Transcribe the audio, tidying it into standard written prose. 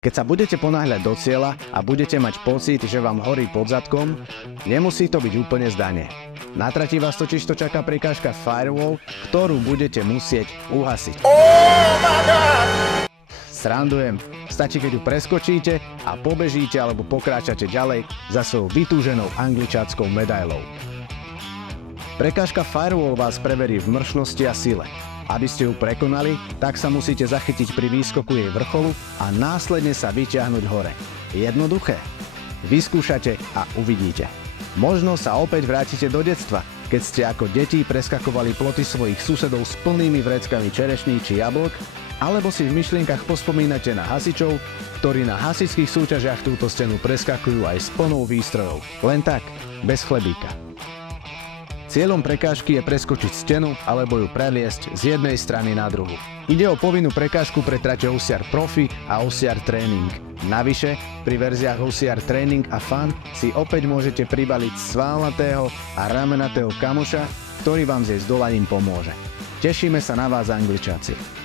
Keď sa budete ponáhľať do cieľa a budete mať pocit, že vám horí pod zadkom, nemusí to byť úplne zdanie. Na trati vás totižto čaká prekážka Firewall, ktorú budete musieť uhasiť. Srandujem, stačí keď ju preskočíte a pobežíte alebo pokráčate ďalej za svojou vytúženou angličáckou medailou. Prekážka Firewall vás preverí v mršnosti a sile. Aby ste ju prekonali, tak sa musíte zachytiť pri výskoku jej vrcholu a následne sa vyťahnuť hore. Jednoduché. Vyskúšate a uvidíte. Možno sa opäť vrátite do detstva, keď ste ako deti preskakovali ploty svojich susedov s plnými vreckami čerešní či jablok, alebo si v myšlienkach pospomínate na hasičov, ktorí na hasičských súťažiach túto stenu preskakujú aj s plnou výstrojov. Len tak, bez chlebíka. Cieľom prekážky je preskočiť stenu alebo ju preliesť z jednej strany na druhu. Ide o povinnú prekážku pre trate OCR Profi a OCR Training. Navyše, pri verziách OCR Training a Fun si opäť môžete pribaliť svalnatého a ramenatého kamoša, ktorý vám zjesť dolaním pomôže. Tešíme sa na vás, Angličáci.